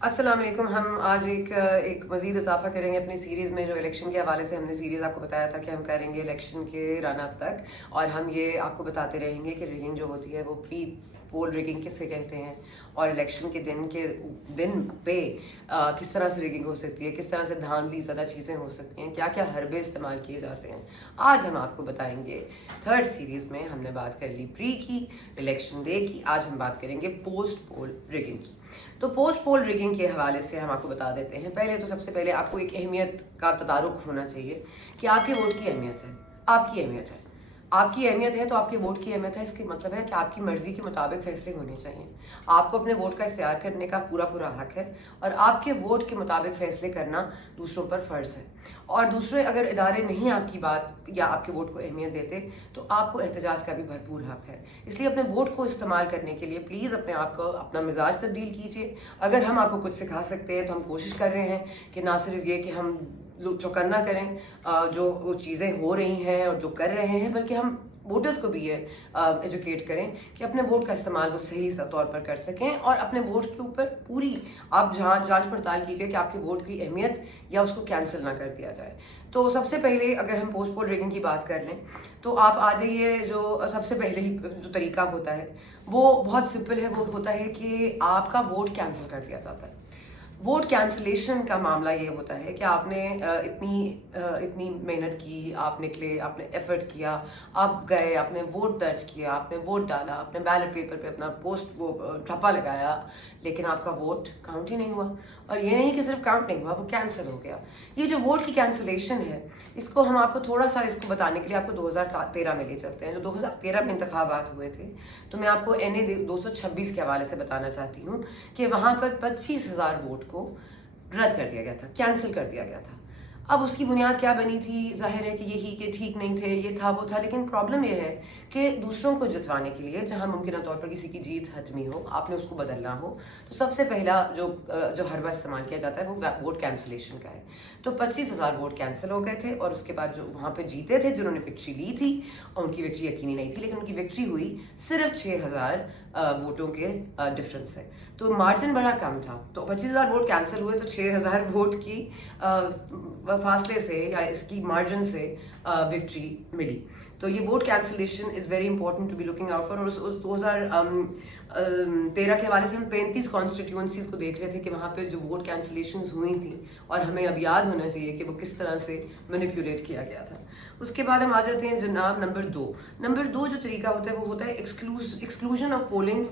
السلام علیکم. ہم آج ایک مزید اضافہ کریں گے اپنی سیریز میں. جو الیکشن کے حوالے سے ہم نے سیریز آپ کو بتایا تھا کہ ہم کریں گے الیکشن کے رن اپ تک, اور ہم یہ آپ کو بتاتے رہیں گے کہ ریگنگ جو ہوتی ہے وہ پری پول ریگنگ کسے کہتے ہیں, اور الیکشن کے دن پہ کس طرح سے ریگنگ ہو سکتی ہے, کس طرح سے دھاندلی زیادہ چیزیں ہو سکتی ہیں, کیا کیا حربے استعمال کیے جاتے ہیں. آج ہم آپ کو بتائیں گے. تھرڈ سیریز میں ہم نے بات کر لی پری کی, الیکشن ڈے کی. آج ہم بات کریں گے پوسٹ پول ریگنگ کی. تو پوسٹ پول ریگنگ کے حوالے سے ہم آپ کو بتا دیتے ہیں. پہلے تو سب سے پہلے آپ کو ایک اہمیت کا تدارک ہونا چاہیے کہ آپ کے ووٹ کی اہمیت ہے. آپ کی اہمیت ہے, آپ کی اہمیت ہے تو آپ کے ووٹ کی اہمیت ہے. اس کا مطلب ہے کہ آپ کی مرضی کے مطابق فیصلے ہونے چاہیے. آپ کو اپنے ووٹ کا اختیار کرنے کا پورا حق ہے, اور آپ کے ووٹ کے مطابق فیصلے کرنا دوسروں پر فرض ہے. اور دوسرے اگر ادارے نہیں آپ کی بات یا آپ کے ووٹ کو اہمیت دیتے تو آپ کو احتجاج کا بھی بھرپور حق ہے. اس لیے اپنے ووٹ کو استعمال کرنے کے لیے پلیز اپنے آپ کو اپنا مزاج تبدیل کیجیے. اگر ہم آپ کو کچھ سکھا سکتے ہیں تو ہم کوشش کر رہے ہیں کہ نہ صرف یہ کہ ہم چوکنا کریں جو وہ چیزیں ہو رہی ہیں اور جو کر رہے ہیں, بلکہ ہم ووٹرز کو بھی یہ ایجوکیٹ کریں کہ اپنے ووٹ کا استعمال وہ صحیح طور پر کر سکیں, اور اپنے ووٹ کے اوپر پوری آپ جانچ پڑتال کیجیے کہ آپ کے ووٹ کی اہمیت یا اس کو کینسل نہ کر دیا جائے. تو سب سے پہلے اگر ہم پوسٹ پول ریگنگ کی بات کر لیں تو آپ آ جائیے. جو سب سے پہلے ہی جو طریقہ ہوتا ہے وہ بہت سمپل ہے. وہ ہوتا ہے کہ آپ کا ووٹ کینسل کر دیا جاتا ہے. ووٹ کینسلیشن کا معاملہ یہ ہوتا ہے کہ آپ نے اتنی محنت کی, آپ نکلے, آپ نے ایفرٹ کیا, آپ گئے, آپ نے ووٹ درج کیا, آپ نے ووٹ ڈالا, آپ نے بیلٹ پیپر پہ اپنا وہ ٹھپا لگایا, لیکن آپ کا ووٹ کاؤنٹ ہی نہیں ہوا. اور یہ نہیں کہ صرف کاؤنٹ نہیں ہوا, وہ کینسل ہو گیا. یہ جو ووٹ کی کینسلیشن ہے اس کو ہم آپ کو تھوڑا سا اس کو بتانے کے لیے آپ کو 2013 میں لے چلتے ہیں. جو 2013 میں انتخابات ہوئے تھے تو میں آپ کو NA 226 کے حوالے سے بتانا چاہتی ہوں کہ وہاں پر 25,000 ووٹ کو رد کر دیا گیا تھا, کینسل کر دیا گیا تھا. اب اس کی بنیاد کیا بنی تھی؟ ظاہر ہے کہ یہی کہ ٹھیک نہیں تھے, یہ تھا وہ تھا. لیکن پرابلم یہ ہے کہ دوسروں کو جتوانے کے لیے جہاں ممکنہ طور پر کسی کی جیت حتمی ہو, آپ نے اس کو بدلنا ہو, تو سب سے پہلا جو حربہ استعمال کیا جاتا ہے وہ ووٹ کینسلیشن کا ہے. تو 25,000 ووٹ کینسل ہو گئے تھے, اور اس کے بعد جو وہاں پہ جیتے تھے جنہوں نے وکٹری لی تھی, اور ان کی وکٹری یقینی نہیں تھی, لیکن ان کی وکٹری ہوئی صرف 6,000 ووٹوں کے ڈفرینس سے. تو مارجن بڑا کم تھا. تو 25,000 ووٹ کینسل ہوئے تو 6,000 ووٹ کی فاصلے سے یا اس کی مارجن سے وکٹری ملی. تو یہ vote cancellation is very important to be looking out for. اور 2013 کے حوالے سے ہم 35 کانسٹیٹیوئنسیز کو دیکھ رہے تھے کہ وہاں پہ جو ووٹ کینسلیشنز ہوئی تھیں, اور ہمیں اب یاد ہونا چاہیے کہ وہ کس طرح سے مینیپولیٹ کیا گیا تھا. اس کے بعد ہم آ جاتے ہیں جناب نمبر 2 جو طریقہ ہوتا ہے وہ ہوتا ہے ایکسکلوژن آف پولنگ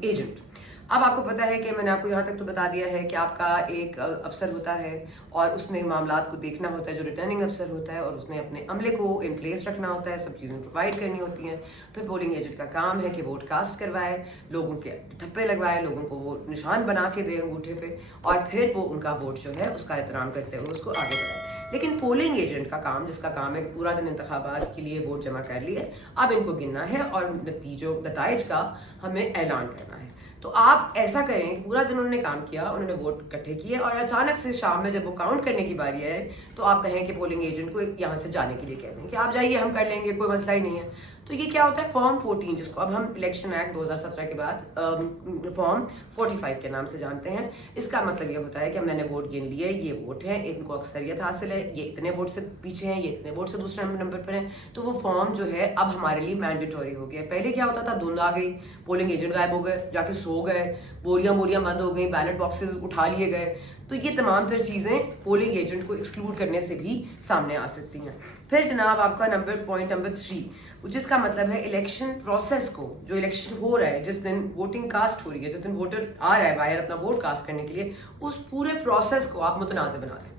ایجنٹ. اب آپ کو پتا ہے کہ میں نے آپ کو یہاں تک تو بتا دیا ہے کہ آپ کا ایک افسر ہوتا ہے, اور اس نے معاملات کو دیکھنا ہوتا ہے, جو ریٹرننگ افسر ہوتا ہے, اور اس نے اپنے عملے کو ان پلیس رکھنا ہوتا ہے, سب چیزیں پرووائڈ کرنی ہوتی ہیں. پھر پولنگ ایجنٹ کا کام ہے کہ ووٹ کاسٹ کروائے, لوگوں کے ٹھپے لگوائے, لوگوں کو وہ نشان بنا کے دے انگوٹھے پہ, اور پھر وہ ان کا ووٹ جو ہے اس کا احترام کرتے ہوئے اس کو آگے بڑھائے. لیکن پولنگ ایجنٹ کا کام, جس کا کام ہے پورا دن انتخابات کے لیے ووٹ جمع کر لیے, اب ان کو گننا ہے اور نتائج کا ہمیں اعلان کرنا ہے. تو آپ ایسا کریں کہ پورا دن انہوں نے کام کیا, انہوں نے ووٹ اکٹھے کیے, اور اچانک سے شام میں جب وہ کاؤنٹ کرنے کی باری ہے تو آپ کہیں کہ پولنگ ایجنٹ کو یہاں سے جانے کے لیے کہہ دیں کہ آپ جائیے, ہم کر لیں گے, کوئی مسئلہ ہی نہیں ہے. تو یہ کیا ہوتا ہے؟ فارم 14, جس کو اب ہم الیکشن ایکٹ 2017 کے بعد فارم 45 کے نام سے جانتے ہیں. اس کا مطلب یہ ہوتا ہے کہ میں نے ووٹ گن لیے, یہ ووٹ ہیں, ان کو اکثریت حاصل ہے, یہ اتنے ووٹ سے پیچھے ہیں, یہ اتنے ووٹ سے دوسرے نمبر پر ہیں. تو وہ فارم جو ہے اب ہمارے لیے مینڈیٹوری ہو گیا. پہلے کیا ہوتا تھا؟ دھند آ گئی, پولنگ ایجنٹ غائب ہو گئے, جا کے سو گئے, بوریاں بند ہو گئیں, بیلٹ باکسز اٹھا لیے گئے. تو یہ تمام تر چیزیں پولنگ ایجنٹ کو ایکسکلوڈ کرنے سے بھی سامنے آ سکتی ہیں. پھر جناب آپ کا پوائنٹ نمبر 3, جس کا مطلب ہے الیکشن پروسیس کو, جو الیکشن ہو رہا ہے, جس دن ووٹنگ کاسٹ ہو رہی ہے, جس دن ووٹر آ رہا ہے باہر اپنا ووٹ کاسٹ کرنے کے لیے, اس پورے پروسیس کو آپ متنازع بنا دیں.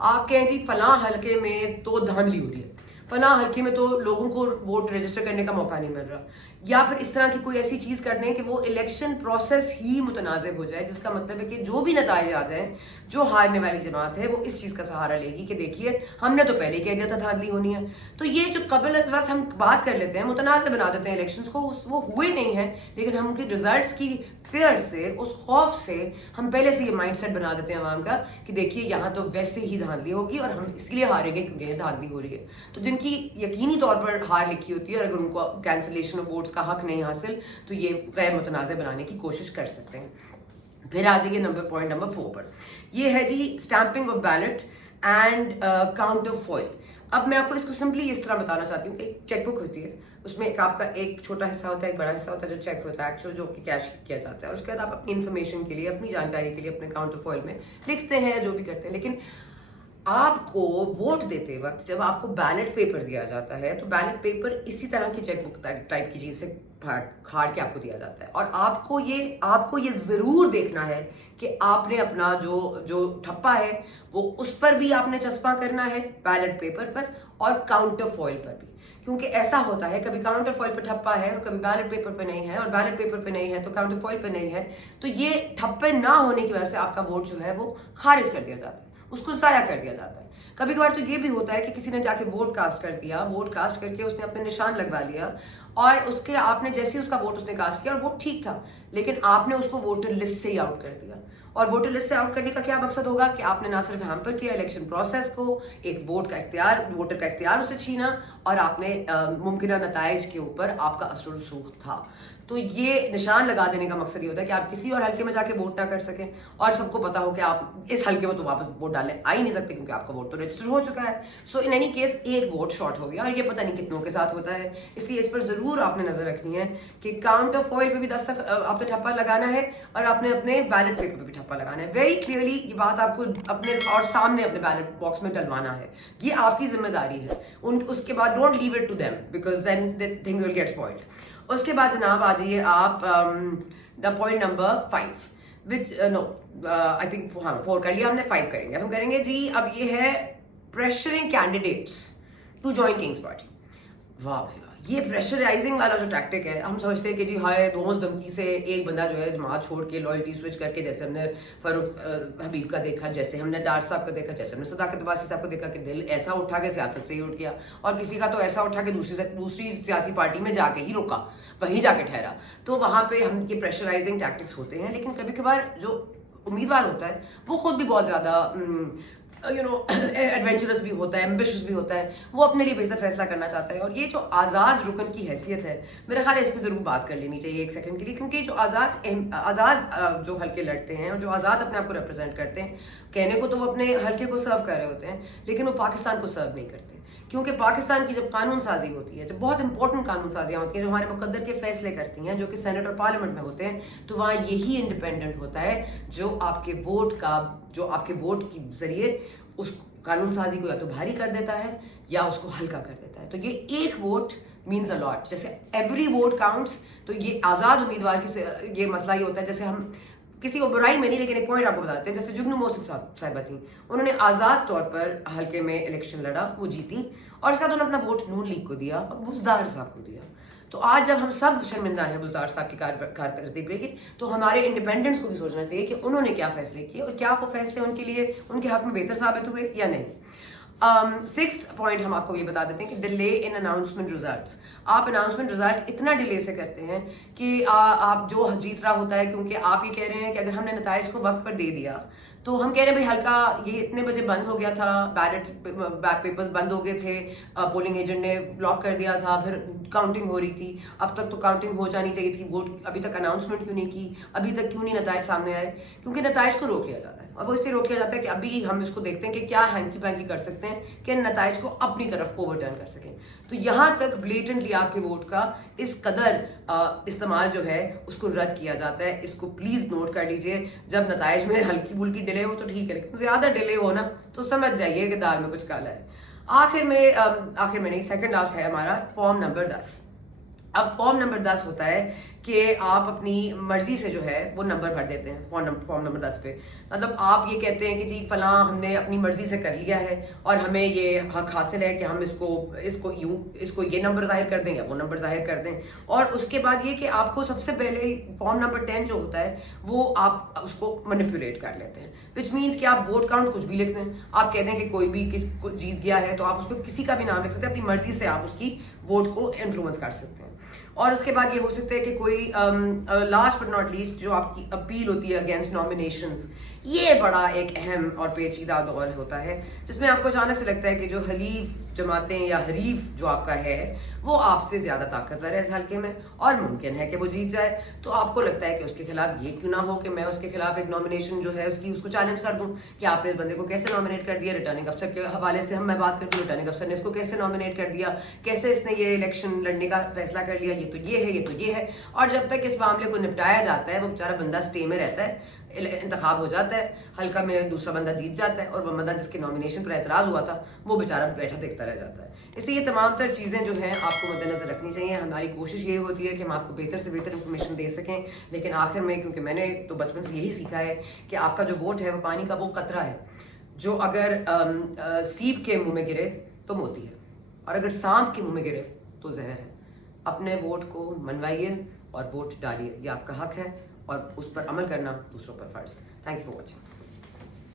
آپ کہیں جی فلاں حلقے میں تو دھاندلی ہو رہی ہے, فلاں حلقے میں تو لوگوں کو ووٹ رجسٹر کرنے کا موقع نہیں مل رہا, یا پھر اس طرح کی کوئی ایسی چیز کر دیں کہ وہ الیکشن پروسیس ہی متنازع ہو جائے. جس کا مطلب ہے کہ جو بھی نتائج آ جائیں, جو ہارنے والی جماعت ہے وہ اس چیز کا سہارا لے گی کہ دیکھیے ہم نے تو پہلے ہی کہہ دیا تھا دھاندلی ہونی ہے. تو یہ جو قبل از وقت ہم بات کر لیتے ہیں, متنازع بنا دیتے ہیں الیکشنز کو, وہ ہوئے نہیں ہیں, لیکن ہم ان کے ریزلٹس کی فیئر سے, اس خوف سے ہم پہلے سے یہ مائنڈ سیٹ بنا دیتے ہیں عوام کا کہ دیکھیے یہاں تو ویسے ہی دھاندلی ہوگی, اور ہم اس لیے ہاریں گے کیونکہ یہ دھاندلی ہو رہی ہے. تو جن کی یقینی طور پر ہار لکھی ہوتی ہے, اور اگر ان کو کینسلیشن آف ووٹس کا حق نہیں حاصل, تو یہ غیر متنازع بنانے کی کوشش کر سکتے ہیں. फिर आ जाइए पॉइंट नंबर 4 पर, ये है जी stamping of ballot and count of foil. अब मैं आपको इसको सिंपली इस तरह बताना चाहती हूँ कि एक चेकबुक होती है, उसमें एक आपका एक छोटा हिस्सा होता है, एक बड़ा हिस्सा होता है जो चेक होता है एक्चुअल, जो कि कैश किया जाता है, और उसके बाद आप अपनी इन्फॉर्मेशन के लिए, अपनी जानकारी के लिए अपने काउंट ऑफ फॉइल में लिखते हैं जो भी करते हैं। लेकिन आपको वोट देते वक्त जब आपको बैलेट पेपर दिया जाता है तो बैलेट पेपर इसी तरह की चेकबुक टाइप की चीज से फाड़ के आपको दिया जाता है, और आपको ये जरूर देखना है कि आपने अपना जो ठप्पा है वो उस पर भी आपने चस्पा करना है बैलेट पेपर पर और काउंटर फॉइल पर भी, क्योंकि ऐसा होता है कभी काउंटर फॉइल पर ठप्पा है और कभी बैलेट पेपर पे नहीं है, और बैलेट पेपर पे नहीं है तो काउंटर फॉइल पे नहीं है, तो ये ठप्पे ना होने की वजह से आपका वोट जो है वो खारिज कर दिया जाता है, उसको जाया कर दिया जाता है। कभी कभार तो ये भी होता है कि किसी ने जाके वोट कास्ट कर दिया, वोट कास्ट करके उसने अपने निशान लगवा लिया, और उसके आपने जैसे ही उसका वोट उसने कास्ट किया और वोट ठीक था, लेकिन आपने उसको वोटर लिस्ट से ही आउट कर दिया। और वोटर लिस्ट से आउट करने का क्या मकसद होगा कि आपने ना सिर्फ हैम्पर किया इलेक्शन प्रोसेस को, एक वोटर का इख्तियार उससे छीना, और आपने मुमकिन नताइज के ऊपर आपका असर रसूख था। तो ये निशान लगा देने का मकसद ये होता है कि आप किसी और हल्के में जाके वोट ना कर सकें, और सबको पता हो कि आप इस हल्के में तो वापस वोट डालने आ ही नहीं सकते क्योंकि आपका वोट तो रजिस्टर हो चुका है। सो इन एनी केस एक वोट शॉर्ट हो गया, और ये पता नहीं कितनों के साथ होता है, इसलिए इस पर जरूर आपने नजर रखनी है कि काउंट ऑफ फॉइल पे भी दस्तक आपने ठप्पा लगाना है, और आपने अपने बैलेट पेपर पे भी ठप्पा लगाना है। वेरी क्लियरली ये बात आपको अपने और सामने अपने बैलेट बॉक्स में डलवाना है, ये आपकी जिम्मेदारी है। उसके बाद don't leave it to them because then things will get spoiled. उसके बाद जनाब आ जाइए आप point number 5 which no I think हाँ 4 कर लिया हमने, 5 करेंगे। अब हम करेंगे जी, अब ये है pressuring candidates to join king's party. वाह भाई, ये प्रेशराइजिंग वाला जो टैक्टिक है, हम समझते हैं कि जी हाय दोस्त धमकी से एक बंदा जो है जमात छोड़ के लॉयल्टी स्विच करके, जैसे हमने फारूक हबीब का देखा, जैसे हमने डार साहब का देखा, जैसे हमने सदाकत अब्बासी साहब को देखा कि दिल ऐसा उठा के सियासत से ही उठ गया, और किसी का तो ऐसा उठा के दूसरी सियासी पार्टी में जाके ही रुका, वहीं जाके ठहरा। तो वहाँ पे हम ये प्रेशराइजिंग टैक्टिक्स होते हैं। लेकिन कभी कभार जो उम्मीदवार होता है वो खुद भी बहुत ज़्यादा एडवेंचरस भी होता है, एम्बिशियस भी होता है, वो अपने लिए बेहतर फैसला करना चाहता है। और ये जो आज़ाद रुकन की हैसियत है, मेरा ख्याल है इस पर ज़रूर बात कर लेनी चाहिए एक सेकंड के लिए, क्योंकि जो आज़ाद जो हल्के लड़ते हैं और जो आज़ाद अपने आप को रिप्रेजेंट करते हैं, कहने को तो वो अपने हल्के को सर्व कर रहे होते हैं, लेकिन वो पाकिस्तान को सर्व नहीं करते। क्योंकि पाकिस्तान की जब कानून साजी होती है, जब बहुत इंपॉर्टेंट कानून साजियाँ होती हैं जो हमारे मुकद्दर के फैसले करती हैं, जो कि सेनेट और पार्लियामेंट में होते हैं, तो वहाँ यही इंडिपेंडेंट होता है जो आपके वोट के जरिए उस कानून साजी को या तो भारी कर देता है या उसको हल्का कर देता है। तो ये एक वोट मीन्स अ लॉट, जैसे एवरी वोट काउंट्स। तो ये आज़ाद उम्मीदवार की ये मसला ये होता है, जैसे हम किसी को बुराई में नहीं, लेकिन एक पॉइंट आपको बताते हैं, जैसे जुगनू मोहसिन साहिबा थी, उन्होंने आज़ाद तौर पर हल्के में इलेक्शन लड़ा, वो जीती, और उसका उन्होंने अपना वोट नून लीग को दिया और बुज़दार साहब को दिया। तो आज जब हम सब शर्मिंदा हैं बुज़दार साहब की कारकर्दगी पे, तो हमारे इंडिपेंडेंट्स को भी सोचना चाहिए कि उन्होंने क्या फैसले किए और क्या वो फैसले उनके लिए उनके हक में बेहतर साबित हुए या नहीं। 6th पॉइंट हम आपको ये बता देते हैं कि डिले इन अनाउंसमेंट रिजल्ट्स। आप अनाउंसमेंट रिजल्ट इतना डिले से करते हैं कि आप जो जीत रहा होता है, क्योंकि आप ये कह रहे हैं कि अगर हमने नताइज को वक्त पर दे दिया, तो हम कह रहे हैं भाई हल्का ये इतने बजे बंद हो गया था, बैलेट पेपर्स बंद हो गए थे, पोलिंग एजेंट ने ब्लॉक कर दिया था, फिर काउंटिंग हो रही थी, अब तक तो काउंटिंग हो जानी चाहिए थी, वोट अभी तक अनाउंसमेंट क्यों नहीं की, अभी तक क्यों नहीं नताइज सामने आए? क्योंकि नताइज को रोक लिया जाता है, और वो इसलिए रोक लिया जाता है कि अभी हम इसको देखते हैं कि क्या हैंकी पैंकी कर सकते हैं कि नताइज को अपनी तरफ ओवरटर्न कर सकें। तो यहाँ तक ब्लेटेंटली आपके वोट का इस कदर इस्तेमाल जो है उसको रद्द किया जाता है। इसको प्लीज नोट कर लीजिए। जब नताइज में हल्की फुल्की डिले हो तो ठीक है, लेकिन ज्यादा डिले हो ना तो समझ जाइए कि दाल में कुछ काला है। आखिर में नहीं, सेकंड लास्ट है हमारा फॉर्म नंबर 10। अब फॉर्म नंबर 10 होता है कि आप अपनी मर्जी से जो है वो नंबर भर देते हैं फॉर्म नंबर 10 पे। मतलब आप ये कहते हैं कि जी फलां हमने अपनी मर्जी से कर लिया है और हमें ये हक हासिल है कि हम इसको ये नंबर जाहिर कर दें या वो नंबर जाहिर कर दें। और उसके बाद ये कि आपको सबसे पहले फॉर्म नंबर 10 जो होता है वो आप उसको मैनिपुलेट कर लेते हैं, विच मीन्स कि आप वोट काउंट कुछ भी लिख दें। आप कहते हैं कि कोई भी किसको जीत गया है तो आप उस पर किसी का भी नाम लिख सकते हैं, अपनी मर्जी से आप उसकी वोट को इन्फ्लुएंस कर सकते हैं। और उसके बाद ये हो सकता है कि कोई लास्ट बट नॉट लीस्ट जो आपकी अपील होती है अगेंस्ट नॉमिनेशंस, ये बड़ा एक अहम और पेचीदा दौर होता है जिसमें आपको अचानक से लगता है कि जो हलीफ जमातें या हरीफ जो आपका है वो आपसे ज़्यादा ताकतवर है इस हल्के में और मुमकिन है कि वो जीत जाए, तो आपको लगता है कि उसके खिलाफ ये क्यों ना हो कि मैं उसके खिलाफ एक नॉमिनेशन जो है उसको चैलेंज कर दूं कि आपने इस बंदे को कैसे नॉमिनेट कर दिया। रिटर्निंग अफसर के हवाले से मैं बात करती हूँ, रिटर्निंग अफसर ने इसको कैसे नॉमिनेट कर दिया, कैसे इसने ये इलेक्शन लड़ने का फैसला कर लिया, ये तो ये है, ये तो ये है। और जब तक इस मामले को निपटाया जाता है वो बेचारा बंदा स्टे में रहता है, इंतखाब हो जाता है, हल्का में दूसरा बंदा जीत जाता है और वो बंदा जिसके नॉमिनेशन पर एतराज़ हुआ था वो बेचारा बैठा देखता रह जाता है। इसलिए ये तमाम तर चीज़ें जो हैं आपको मद्देनज़र रखनी चाहिए। हमारी कोशिश ये होती है कि हम आपको बेहतर से बेहतर इन्फॉर्मेशन दे सकें, लेकिन आखिर में क्योंकि मैंने तो बचपन से यही सीखा है कि आपका जो वोट है वो पानी का वो कतरा है जो अगर सीप के मुंह में गिरे तो मोती है और अगर सांप के मुंह में गिरे तो जहर है। अपने वोट को मनवाइए और वोट डालिए, ये आपका हक है और उस पर अमल करना दूसरों पर फ़र्ज़। Thank you for watching.